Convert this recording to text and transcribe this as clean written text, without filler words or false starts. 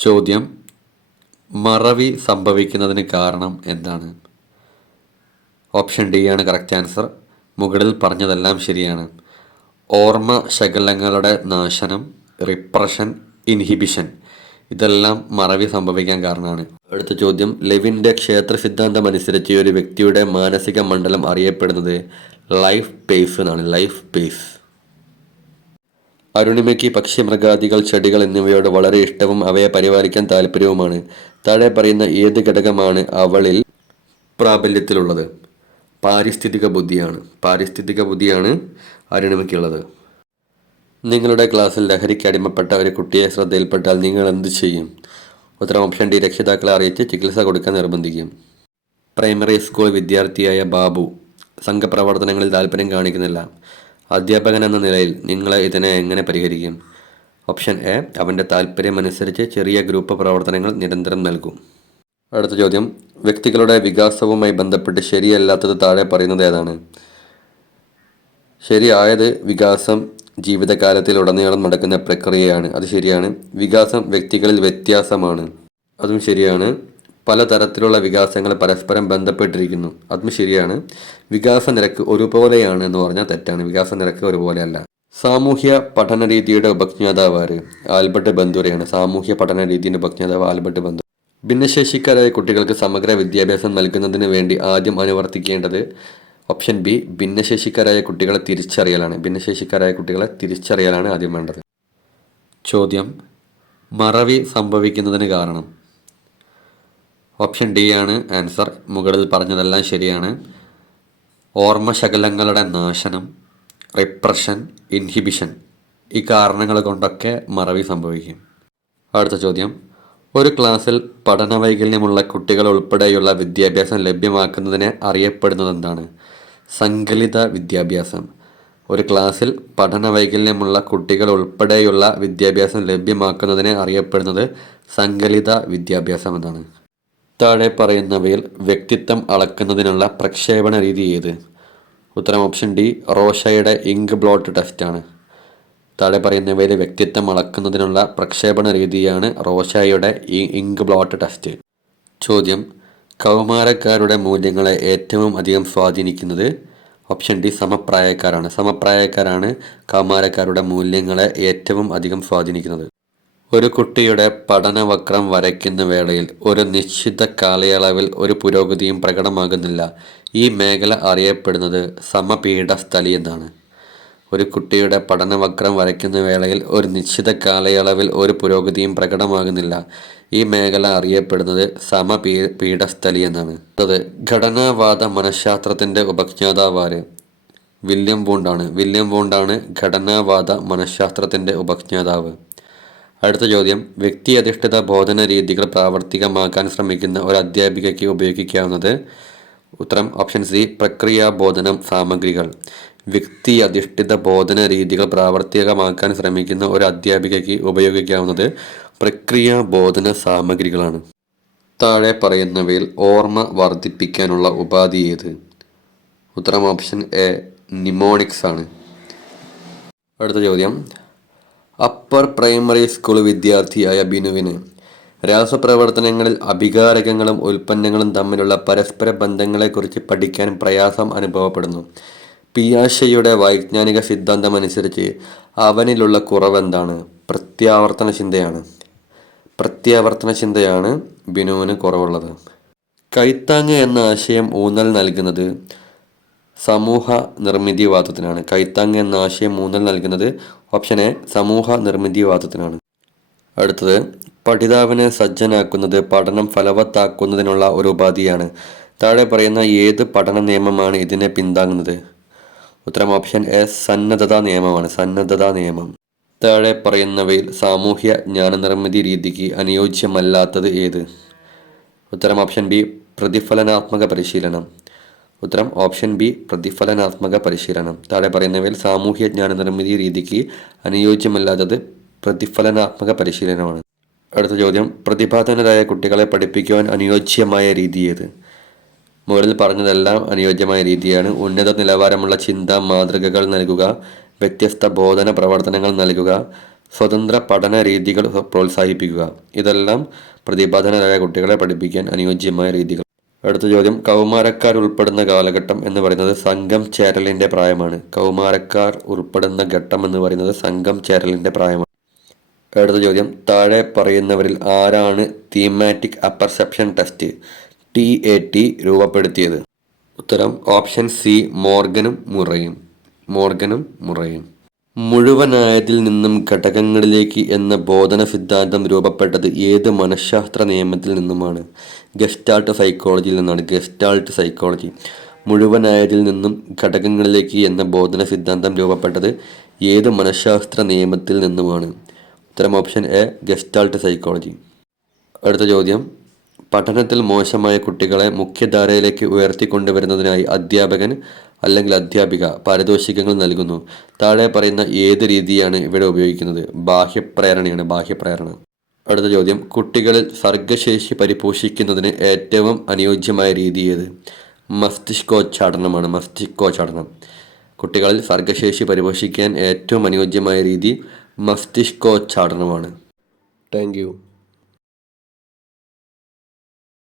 ചോദ്യം: മറവി സംഭവിക്കുന്നതിന് കാരണം എന്താണ്? ഓപ്ഷൻ ഡി ആണ് കറക്റ്റ് ആൻസർ. മുകളിൽ പറഞ്ഞതെല്ലാം ശരിയാണ്. ഓർമ്മ ശകലങ്ങളുടെ നാശനം, റിപ്രഷൻ, ഇൻഹിബിഷൻ, ഇതെല്ലാം മറവി സംഭവിക്കാൻ കാരണമാണ്. അടുത്ത ചോദ്യം: ലെവിൻ്റെ ക്ഷേത്ര സിദ്ധാന്തം അനുസരിച്ച് ഒരു വ്യക്തിയുടെ മാനസിക മണ്ഡലം അറിയപ്പെടുന്നത് ലൈഫ് പേസ് എന്നാണ്. Life space. അരുണിമയ്ക്ക് പക്ഷിമൃഗാദികൾ, ചെടികൾ എന്നിവയോട് വളരെ ഇഷ്ടവും അവയെ പരിപാലിക്കാൻ താല്പര്യവുമാണ്. താഴെ പറയുന്ന ഏത് ഘടകമാണ് അവളിൽ പ്രാബല്യത്തിലുള്ളത്? പാരിസ്ഥിതിക ബുദ്ധിയാണ്. പാരിസ്ഥിതിക ബുദ്ധിയാണ് അരുണിമയ്ക്കുള്ളത്. നിങ്ങളുടെ ക്ലാസ്സിൽ ലഹരിക്ക് അടിമപ്പെട്ട ഒരു കുട്ടിയെ ശ്രദ്ധയിൽപ്പെട്ടാൽ നിങ്ങൾ എന്ത് ചെയ്യും? ഉത്തരം ഓപ്ഷൻ ഡി. രക്ഷിതാക്കളെ അറിയിച്ച് ചികിത്സ കൊടുക്കാൻ നിർബന്ധിക്കും. പ്രൈമറി സ്കൂൾ വിദ്യാർത്ഥിയായ ബാബു സംഘപ്രവർത്തനങ്ങളിൽ താല്പര്യം കാണിക്കുന്നില്ല. അധ്യാപകൻ എന്ന നിലയിൽ നിങ്ങൾ ഇതിനെ എങ്ങനെ പരിഹരിക്കും? Option A. അവൻ്റെ താല്പര്യമനുസരിച്ച് ചെറിയ ഗ്രൂപ്പ് പ്രവർത്തനങ്ങൾ നിരന്തരം നൽകും. അടുത്ത ചോദ്യം: വ്യക്തികളുടെ വികാസവുമായി ബന്ധപ്പെട്ട് ശരിയല്ലാത്തത് താഴെ പറയുന്നത് ഏതാണ്? ശരിയായത് വികാസം ജീവിതകാലത്തിൽ ഉടനീളം നടക്കുന്ന പ്രക്രിയയാണ്. അത് ശരിയാണ്. വികാസം വ്യക്തികളിൽ വ്യത്യാസമാണ്. അതും ശരിയാണ്. പലതരത്തിലുള്ള വികാസങ്ങൾ പരസ്പരം ബന്ധപ്പെട്ടിരിക്കുന്നു. അതും ശരിയാണ്. വികാസ നിരക്ക് ഒരുപോലെയാണ് എന്ന് പറഞ്ഞാൽ തെറ്റാണ്. വികാസ നിരക്ക് ഒരുപോലെയല്ല. സാമൂഹ്യ പഠന രീതിയുടെ ഉപജ്ഞാതാവ് ആര്? ആൽബർട്ട് ബന്ദുരയാണ്. സാമൂഹ്യ പഠന രീതിയുടെ ഉപജ്ഞാതാവ് ആൽബർട്ട് ബന്ദുര. ഭിന്നശേഷിക്കാരായ കുട്ടികൾക്ക് സമഗ്ര വിദ്യാഭ്യാസം നൽകുന്നതിന് വേണ്ടി ആദ്യം അനുവർത്തിക്കേണ്ടത് ഓപ്ഷൻ ബി. ഭിന്നശേഷിക്കാരായ കുട്ടികളെ തിരിച്ചറിയലാണ്. ഭിന്നശേഷിക്കാരായ കുട്ടികളെ തിരിച്ചറിയലാണ് ആദ്യം വേണ്ടത്. ചോദ്യം: മറവി സംഭവിക്കുന്നതിന് കാരണം? ഓപ്ഷൻ ഡി ആണ് ആൻസർ. മുകളിൽ പറഞ്ഞതെല്ലാം ശരിയാണ്. ഓർമ്മശകലങ്ങളുടെ നാശനം, റിപ്രഷൻ, ഇൻഹിബിഷൻ, ഈ കാരണങ്ങൾ കൊണ്ടൊക്കെ മറവി സംഭവിക്കും. അടുത്ത ചോദ്യം: ഒരു ക്ലാസ്സിൽ പഠനവൈകല്യമുള്ള കുട്ടികൾ ഉൾപ്പെടെയുള്ള വിദ്യാഭ്യാസം ലഭ്യമാക്കുന്നതിനെ അറിയപ്പെടുന്നത് എന്താണ്? സങ്കലിത വിദ്യാഭ്യാസം. ഒരു ക്ലാസ്സിൽ പഠനവൈകല്യമുള്ള കുട്ടികൾ ഉൾപ്പെടെയുള്ള വിദ്യാഭ്യാസം ലഭ്യമാക്കുന്നതിനെ അറിയപ്പെടുന്നത് സങ്കലിത വിദ്യാഭ്യാസം എന്നാണ്. താഴെ പറയുന്നവയിൽ വ്യക്തിത്വം അളക്കുന്നതിനുള്ള പ്രക്ഷേപണ രീതി ഏത്? ഉത്തരം ഓപ്ഷൻ ഡി. റോഷയുടെ ഇങ്ക് ബ്ലോട്ട് ടെസ്റ്റാണ്. താഴെ പറയുന്നവയിൽ വ്യക്തിത്വം അളക്കുന്നതിനുള്ള പ്രക്ഷേപണ രീതിയാണ് റോഷയുടെ ഇങ്ക് ബ്ലോട്ട് ടെസ്റ്റ്. ചോദ്യം: കൗമാരക്കാരുടെ മൂല്യങ്ങളെ ഏറ്റവും അധികം സ്വാധീനിക്കുന്നത്? Option D. സമപ്രായക്കാരാണ്. സമപ്രായക്കാരാണ് കൗമാരക്കാരുടെ മൂല്യങ്ങളെ ഏറ്റവും അധികം സ്വാധീനിക്കുന്നത്. ഒരു കുട്ടിയുടെ പഠനവക്രം വരയ്ക്കുന്ന വേളയിൽ ഒരു നിശ്ചിത കാലയളവിൽ ഒരു പുരോഗതിയും പ്രകടമാകുന്നില്ല. ഈ മേഖല അറിയപ്പെടുന്നത് സമപീഠസ്ഥലി എന്നാണ്. ഒരു കുട്ടിയുടെ പഠനവക്രം വരയ്ക്കുന്ന വേളയിൽ ഒരു നിശ്ചിത കാലയളവിൽ ഒരു പുരോഗതിയും പ്രകടമാകുന്നില്ല. ഈ മേഖല അറിയപ്പെടുന്നത് സമപീഠസ്ഥലി എന്നാണ്. അത് ഘടനാവാദ മനഃശാസ്ത്രത്തിൻ്റെ ഉപജ്ഞാതാവാര്? വില്യം വൂണ്ടാണ്. വില്യം വൂണ്ടാണ് ഘടനാവാദ മനഃശാസ്ത്രത്തിൻ്റെ ഉപജ്ഞാതാവ്. അടുത്ത ചോദ്യം: വ്യക്തി അധിഷ്ഠിത ബോധന രീതികൾ പ്രാവർത്തികമാക്കാൻ ശ്രമിക്കുന്ന ഒരു അധ്യാപികയ്ക്ക് ഉപയോഗിക്കാവുന്നത്? ഉത്തരം ഓപ്ഷൻ സി. പ്രക്രിയാബോധനം സാമഗ്രികൾ. വ്യക്തി അധിഷ്ഠിത ബോധന രീതികൾ പ്രാവർത്തികമാക്കാൻ ശ്രമിക്കുന്ന ഒരു അധ്യാപികയ്ക്ക് ഉപയോഗിക്കാവുന്നത് പ്രക്രിയാബോധന സാമഗ്രികളാണ്. താഴെ പറയുന്നവയിൽ ഓർമ്മ വർദ്ധിപ്പിക്കാനുള്ള ഉപാധി ഏത്? ഉത്തരം ഓപ്ഷൻ എ. നിമോണിക്സ് ആണ്. അടുത്ത ചോദ്യം: അപ്പർ പ്രൈമറി സ്കൂൾ വിദ്യാർത്ഥിയായ ബിനുവിന് രാസപ്രവർത്തനങ്ങളിൽ അഭികാരകങ്ങളും ഉൽപ്പന്നങ്ങളും തമ്മിലുള്ള പരസ്പര ബന്ധങ്ങളെക്കുറിച്ച് പഠിക്കാൻ പ്രയാസം അനുഭവപ്പെടുന്നു. പിയാഷെയുടെ വൈജ്ഞാനിക സിദ്ധാന്തം അനുസരിച്ച് അവനിലുള്ള കുറവെന്താണ്? പ്രത്യാവർത്തന ചിന്തയാണ്. പ്രത്യാവർത്തന ചിന്തയാണ് ബിനുവിന് കുറവുള്ളത്. കൈത്താങ്ങ് എന്ന ആശയം ഊന്നൽ നൽകുന്നത് സമൂഹ നിർമ്മിതിവാദത്തിനാണ്. കൈത്താങ്ങ് എന്ന ആശയം ഊന്നൽ നൽകുന്നത് ഓപ്ഷൻ എ. സമൂഹ നിർമ്മിതിവാദത്തിനാണ്. അടുത്തത്: പഠിതാവിനെ സജ്ജനാക്കുന്നത് പഠനം ഫലവത്താക്കുന്നതിനുള്ള ഒരു ഉപാധിയാണ്. താഴെ പറയുന്ന ഏത് പഠന നിയമമാണ് ഇതിനെ പിന്താങ്ങുന്നത്? ഉത്തരം ഓപ്ഷൻ എ. സന്നദ്ധതാ നിയമമാണ്. സന്നദ്ധതാ നിയമം. താഴെ പറയുന്നവയിൽ സാമൂഹ്യ ജ്ഞാനനിർമ്മിതി രീതിക്ക് അനുയോജ്യമല്ലാത്തത് ഏത്? ഉത്തരം ഓപ്ഷൻ ബി. പ്രതിഫലനാത്മക പരിശീലനം. ഉത്തരം ഓപ്ഷൻ ബി. പ്രതിഫലനാത്മക പരിശീലനം. താഴെ പറയുന്നവയിൽ സാമൂഹ്യ ജ്ഞാനനിർമ്മിതി രീതിക്ക് അനുയോജ്യമല്ലാത്തത് പ്രതിഫലനാത്മക പരിശീലനമാണ്. അടുത്ത ചോദ്യം: പ്രതിഭാധനരായ കുട്ടികളെ പഠിപ്പിക്കുവാൻ അനുയോജ്യമായ രീതി ഏത്? മുകളിൽ പറഞ്ഞതെല്ലാം അനുയോജ്യമായ രീതിയാണ്. ഉന്നത നിലവാരമുള്ള ചിന്താ മാതൃകകൾ നൽകുക, വ്യത്യസ്ത ബോധന പ്രവർത്തനങ്ങൾ നൽകുക, സ്വതന്ത്ര പഠന രീതികൾ പ്രോത്സാഹിപ്പിക്കുക. ഇതെല്ലാം പ്രതിഭാധനരായ കുട്ടികളെ പഠിപ്പിക്കാൻ അനുയോജ്യമായ രീതികൾ. അടുത്ത ചോദ്യം, കൗമാരക്കാർ ഉൾപ്പെടുന്ന കാലഘട്ടം എന്ന് പറയുന്നത് സംഘം ചേരലിൻ്റെ പ്രായമാണ്. കൗമാരക്കാർ ഉൾപ്പെടുന്ന ഘട്ടം എന്ന് പറയുന്നത് സംഘം ചേരലിൻ്റെ പ്രായമാണ്. അടുത്ത ചോദ്യം, താഴെ പറയുന്നവരിൽ ആരാണ് തീമാറ്റിക് അപ്പർസെപ്ഷൻ ടെസ്റ്റ് TAT രൂപപ്പെടുത്തിയത്? ഉത്തരം ഓപ്ഷൻ സി, മോർഗനും മുറയും. മുഴുവനായതിൽ നിന്നും ഘടകങ്ങളിലേക്ക് എന്ന ബോധന സിദ്ധാന്തം രൂപപ്പെട്ടത് ഏത് മനഃശാസ്ത്ര നിയമത്തിൽ നിന്നുമാണ്? ഗസ്റ്റാൾട്ട് സൈക്കോളജിയിൽ നിന്നാണ്. Gestalt psychology. മുഴുവനായതിൽ നിന്നും ഘടകങ്ങളിലേക്ക് എന്ന ബോധന സിദ്ധാന്തം രൂപപ്പെട്ടത് ഏത് മനഃശാസ്ത്ര നിയമത്തിൽ നിന്നുമാണ്? ഉത്തരം ഓപ്ഷൻ എ, ഗസ്റ്റാൾട്ട് സൈക്കോളജി. അടുത്ത ചോദ്യം, പഠനത്തിൽ മോശമായ കുട്ടികളെ മുഖ്യധാരയിലേക്ക് ഉയർത്തിക്കൊണ്ടുവരുന്നതിനായി അധ്യാപകൻ അല്ലെങ്കിൽ അധ്യാപിക പാരിതോഷികങ്ങൾ നൽകുന്നു. താഴെ പറയുന്ന ഏത് രീതിയാണ് ഇവിടെ ഉപയോഗിക്കുന്നത്? ബാഹ്യപ്രേരണ. അടുത്ത ചോദ്യം, കുട്ടികളിൽ സർഗശേഷി പരിപോഷിക്കുന്നതിന് ഏറ്റവും അനുയോജ്യമായ രീതി ഏത്? മസ്തിഷ്കോച്ചാടനം. കുട്ടികളിൽ സർഗശേഷി പരിപോഷിക്കാൻ ഏറ്റവും അനുയോജ്യമായ രീതി മസ്തിഷ്കോച്ചാടനമാണ്. Thank you.